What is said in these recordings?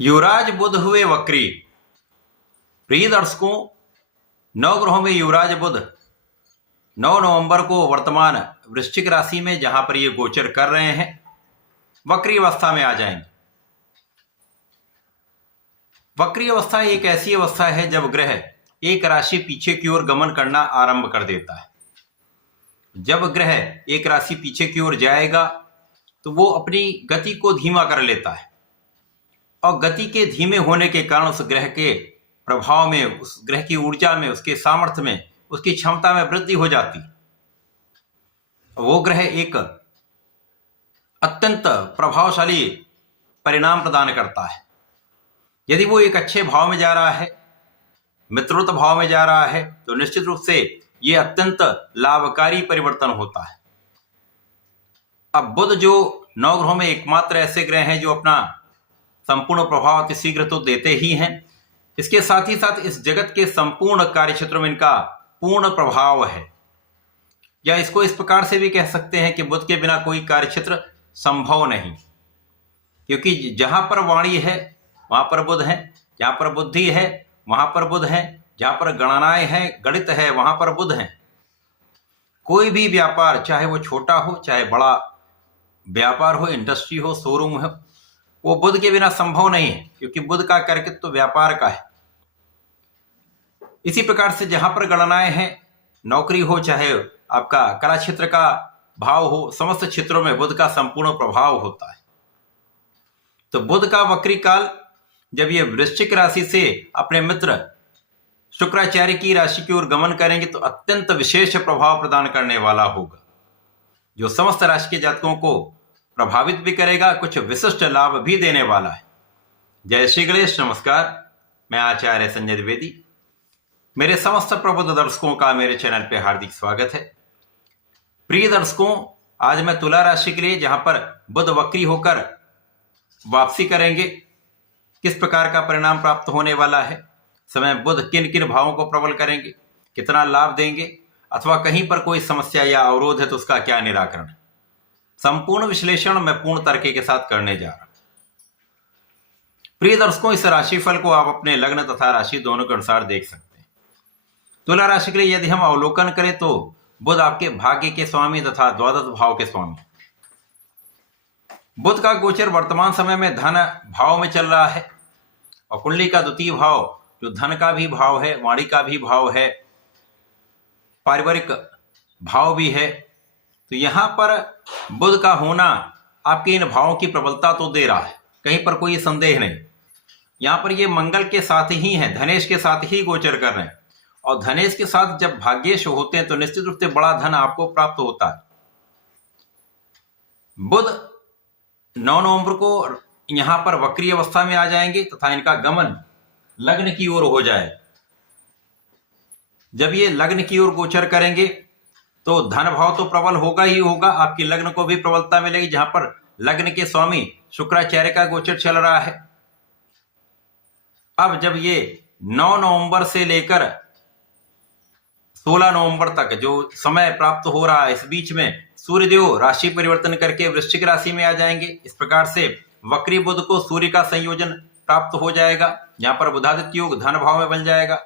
युवराज बुध हुए वक्री। प्रिय दर्शकों, नवग्रहों में युवराज बुध 9 नवंबर को वर्तमान वृश्चिक राशि में जहां पर ये गोचर कर रहे हैं, वक्री अवस्था में आ जाएंगे। वक्री अवस्था एक ऐसी अवस्था है जब ग्रह एक राशि पीछे की ओर गमन करना आरंभ कर देता है। जब ग्रह एक राशि पीछे की ओर जाएगा तो वो अपनी गति को धीमा कर लेता है और गति के धीमे होने के कारण उस ग्रह के प्रभाव में, उस ग्रह की ऊर्जा में, उसके सामर्थ्य में, उसकी क्षमता में वृद्धि हो जाती है। वो ग्रह एक अत्यंत प्रभावशाली परिणाम प्रदान करता है। यदि वो एक अच्छे भाव में जा रहा है, मित्रवत भाव में जा रहा है, तो निश्चित रूप से ये अत्यंत लाभकारी परिवर्तन होता है। अब बुध जो 9 ग्रहों में एकमात्र ऐसे ग्रह हैं जो अपना संपूर्ण प्रभाव अति शीघ्र तो देते ही हैं, इसके साथ ही साथ इस जगत के संपूर्ण कार्य क्षेत्रों में इनका पूर्ण प्रभाव है। या इसको इस प्रकार से भी कह सकते हैं कि बुध के बिना कोई कार्य क्षेत्र संभव नहीं, क्योंकि जहां पर वाणी है वहां पर बुध है, जहां पर बुद्धि है वहां पर बुध है, जहां पर गणनाएं हैं, गणित है, वहां पर बुध है। कोई भी व्यापार, चाहे वो छोटा हो चाहे बड़ा व्यापार हो, इंडस्ट्री हो, शोरूम हो, वो बुध के बिना संभव नहीं है, क्योंकि बुध का कर्तृत्व तो व्यापार का है। इसी प्रकार से जहां पर गणनाएं हैं, नौकरी हो चाहे आपका कला क्षेत्र का भाव हो, समस्त क्षेत्रों में बुध का संपूर्ण प्रभाव होता है। तो बुध का वक्री काल जब ये वृश्चिक राशि से अपने मित्र शुक्राचार्य की राशि की ओर गमन करेंगे तो अत्यंत विशेष प्रभाव प्रदान करने वाला होगा, जो समस्त राशि के जातकों को प्रभावित भी करेगा, कुछ विशिष्ट लाभ भी देने वाला है। जय श्री गणेश। नमस्कार, मैं आचार्य संजय द्विवेदी। मेरे समस्त प्रबुद्ध दर्शकों का मेरे चैनल पे हार्दिक स्वागत है। प्रिय दर्शकों, आज मैं तुला राशि के लिए, जहां पर बुध वक्री होकर वापसी करेंगे, किस प्रकार का परिणाम प्राप्त होने वाला है, समय बुध किन किन भावों को प्रबल करेंगे, कितना लाभ देंगे, अथवा कहीं पर कोई समस्या या अवरोध है तो उसका क्या निराकरण, संपूर्ण विश्लेषण मैं पूर्ण तर्क के साथ करने जा रहा हूं। प्रिय दर्शकों, इस राशिफल को आप अपने लग्न तथा राशि दोनों के अनुसार देख सकते हैं। तुला राशि के लिए यदि हम अवलोकन करें तो बुध आपके भाग्य के स्वामी तथा द्वादश भाव के स्वामी। बुध का गोचर वर्तमान समय में धन भाव में चल रहा है और कुंडली का द्वितीय भाव जो धन का भी भाव है, वाणी का भी भाव है, पारिवारिक भाव भी है। तो यहां पर बुध का होना आपके इन भावों की प्रबलता तो दे रहा है, कहीं पर कोई संदेह नहीं। यहां पर ये मंगल के साथ ही है, धनेश के साथ ही गोचर कर रहे हैं, और धनेश के साथ जब भाग्येश होते हैं तो निश्चित रूप से बड़ा धन आपको प्राप्त होता है। बुध 9 नवंबर को यहां पर वक्री अवस्था में आ जाएंगे तथा इनका गमन लग्न की ओर हो जाए। जब ये लग्न की ओर गोचर करेंगे तो धन भाव तो प्रबल होगा ही होगा, आपकी लग्न को भी प्रबलता मिलेगी, जहां पर लग्न के स्वामी शुक्राचार्य का गोचर चल रहा है। अब जब ये 9 नवंबर से लेकर 16 नवंबर तक जो समय प्राप्त हो रहा है, इस बीच में सूर्यदेव राशि परिवर्तन करके वृश्चिक राशि में आ जाएंगे। इस प्रकार से वक्री बुध को सूर्य का संयोजन प्राप्त हो जाएगा, जहां पर बुधादित्य योग धन भाव में बन जाएगा।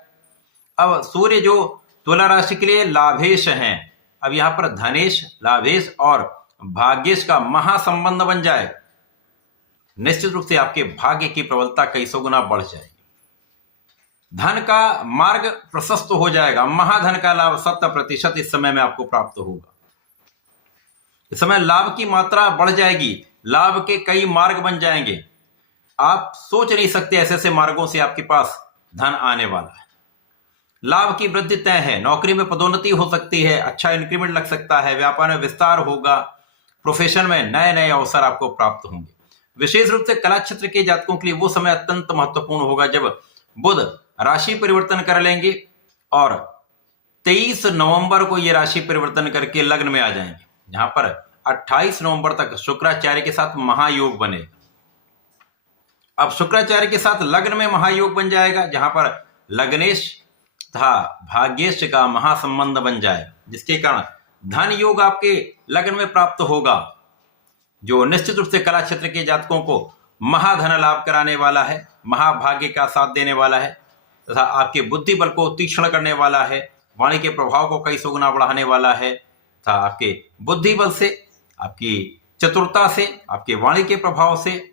अब सूर्य जो तुला राशि के लिए लाभेश हैं, अब यहां पर धनेश, लाभेश और भाग्येश का महासंबंध बन जाए। निश्चित रूप से आपके भाग्य की प्रबलता कई सौ गुना बढ़ जाएगी, धन का मार्ग प्रशस्त हो जाएगा, महाधन का लाभ 100% इस समय में आपको प्राप्त होगा। इस समय लाभ की मात्रा बढ़ जाएगी, लाभ के कई मार्ग बन जाएंगे। आप सोच नहीं सकते ऐसे ऐसे मार्गों से आपके पास धन आने वाला है। लाभ की वृद्धि तय है, नौकरी में पदोन्नति हो सकती है, अच्छा इंक्रीमेंट लग सकता है, व्यापार में विस्तार होगा, प्रोफेशन में नए नए अवसर आपको प्राप्त होंगे। विशेष रूप से कला क्षेत्र के जातकों के लिए वो समय अत्यंत महत्वपूर्ण होगा जब बुध राशि परिवर्तन कर लेंगे और 23 नवंबर को ये राशि परिवर्तन करके लग्न में आ जाएंगे, जहां पर 28 नवंबर तक शुक्राचार्य के साथ महायोग बनेगा। अब शुक्राचार्य के साथ लग्न में महायोग बन जाएगा, जहां पर लग्नेश तथा भाग्येश का महासंबंध बन जाए, जिसके कारण धन योग आपके लग्न में प्राप्त होगा, जो निश्चित रूप से कला क्षेत्र के जातकों को महाधन लाभ कराने वाला है, महाभाग्य का साथ देने वाला है तथा आपके बुद्धि बल को तीक्ष्ण करने वाला है, वाणी के प्रभाव को कई सौ गुना बढ़ाने वाला है तथा आपके बुद्धि बल से, आपकी चतुरता से, आपके वाणी के प्रभाव से,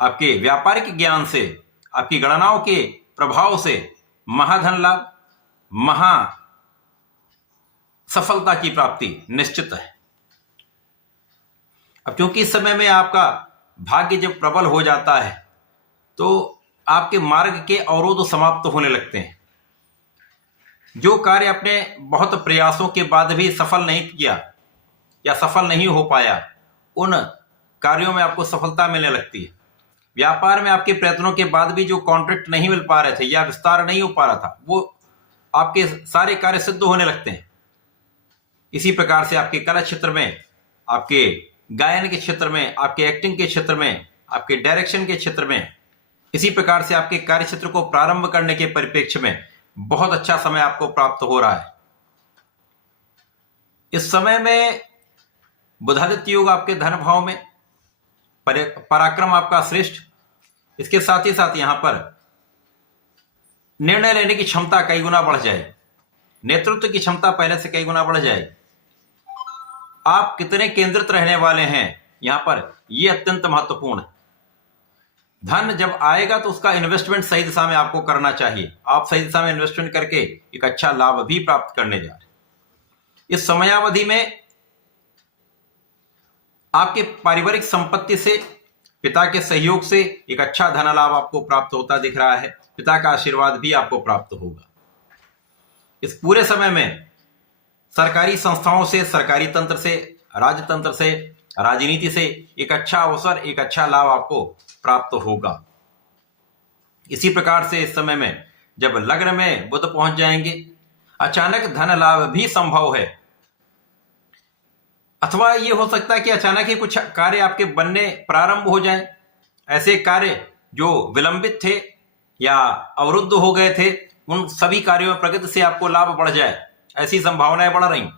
आपके व्यापारिक ज्ञान से, आपकी गणनाओं के प्रभाव से महाधन लाभ, महा सफलता की प्राप्ति निश्चित है। अब क्योंकि इस समय में आपका भाग्य जब प्रबल हो जाता है तो आपके मार्ग के अवरोध समाप्त होने लगते हैं। जो कार्य अपने बहुत प्रयासों के बाद भी सफल नहीं किया या सफल नहीं हो पाया, उन कार्यों में आपको सफलता मिलने लगती है। व्यापार में आपके प्रयत्नों के बाद भी जो कॉन्ट्रैक्ट नहीं मिल पा रहे थे या विस्तार नहीं हो पा रहा था, वो आपके सारे कार्य सिद्ध होने लगते हैं। इसी प्रकार से आपके कला क्षेत्र में, आपके गायन के क्षेत्र में, आपके एक्टिंग के क्षेत्र में, आपके डायरेक्शन के क्षेत्र में, इसी प्रकार से आपके कार्य क्षेत्र को प्रारंभ करने के परिप्रेक्ष्य में बहुत अच्छा समय आपको प्राप्त हो रहा है। इस समय में बुधादित्य योग आपके धन भाव में, पराक्रम आपका श्रेष्ठ, इसके साथ ही साथ यहां पर निर्णय लेने की क्षमता कई गुना बढ़ जाए, नेतृत्व की क्षमता पहले से कई गुना बढ़ जाए। आप कितने केंद्रित रहने वाले हैं यहां पर, यह अत्यंत महत्वपूर्ण है। धन जब आएगा तो उसका इन्वेस्टमेंट सही दिशा में आपको करना चाहिए। आप सही दिशा में इन्वेस्टमेंट करके एक अच्छा लाभ भी प्राप्त करने जा रहे हैं। इस समयावधि में आपके पारिवारिक संपत्ति से, पिता के सहयोग से एक अच्छा धन लाभ आपको प्राप्त होता दिख रहा है। पिता का आशीर्वाद भी आपको प्राप्त होगा। इस पूरे समय में सरकारी संस्थाओं से, सरकारी तंत्र से, राजतंत्र से, राजनीति से एक अच्छा अवसर, एक अच्छा लाभ आपको प्राप्त होगा। इसी प्रकार से इस समय में जब लग्न में बुध पहुंच जाएंगे, अचानक धन लाभ भी संभव है। अथवा यह हो सकता है कि अचानक ही कुछ कार्य आपके बनने प्रारंभ हो जाएं। ऐसे कार्य जो विलंबित थे या अवरुद्ध हो गए थे, उन सभी कार्यों में प्रगति से आपको लाभ बढ़ जाए, ऐसी संभावनाएं बढ़ रही।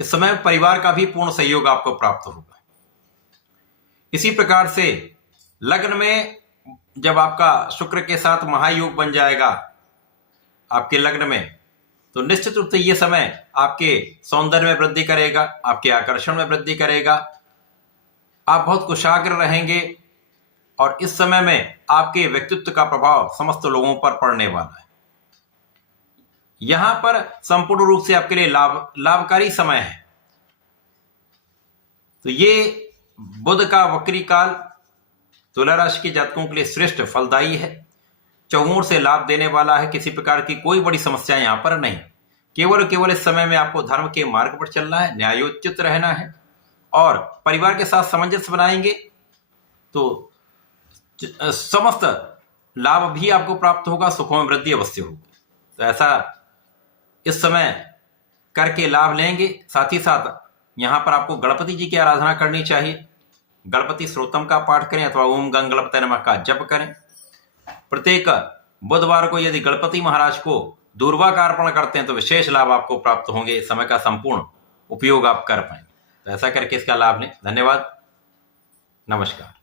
इस समय परिवार का भी पूर्ण सहयोग आपको प्राप्त होगा। इसी प्रकार से लग्न में जब आपका शुक्र के साथ महायोग बन जाएगा आपके लग्न में, तो निश्चित रूप से यह समय आपके सौंदर्य में वृद्धि करेगा, आपके आकर्षण में वृद्धि करेगा। आप बहुत कुशाग्र रहेंगे और इस समय में आपके व्यक्तित्व का प्रभाव समस्त लोगों पर पड़ने वाला है। यहां पर संपूर्ण रूप से आपके लिए लाभकारी समय है। तो ये बुध का वक्री काल तुला राशि के जातकों के लिए श्रेष्ठ फलदायी है, चौमुर से लाभ देने वाला है। किसी प्रकार की कोई बड़ी समस्या यहां पर नहीं। केवल इस समय में आपको धर्म के मार्ग पर चलना है, न्यायोचित रहना है और परिवार के साथ सामंजस्य बनाएंगे तो समस्त लाभ भी आपको प्राप्त होगा, सुखों में वृद्धि अवश्य होगी। तो ऐसा इस समय करके लाभ लेंगे। साथ ही साथ यहां पर आपको गणपति जी की आराधना करनी चाहिए। गणपति स्तोत्रम का पाठ करें अथवा ओम गंगणपतये नमः का जप करें। प्रत्येक बुधवार को यदि गणपति महाराज को दूर्वा का अर्पण करते हैं तो विशेष लाभ आपको प्राप्त होंगे। इस समय का संपूर्ण उपयोग आप कर पाएंगे। तो ऐसा करके इसका लाभ लें। धन्यवाद, नमस्कार।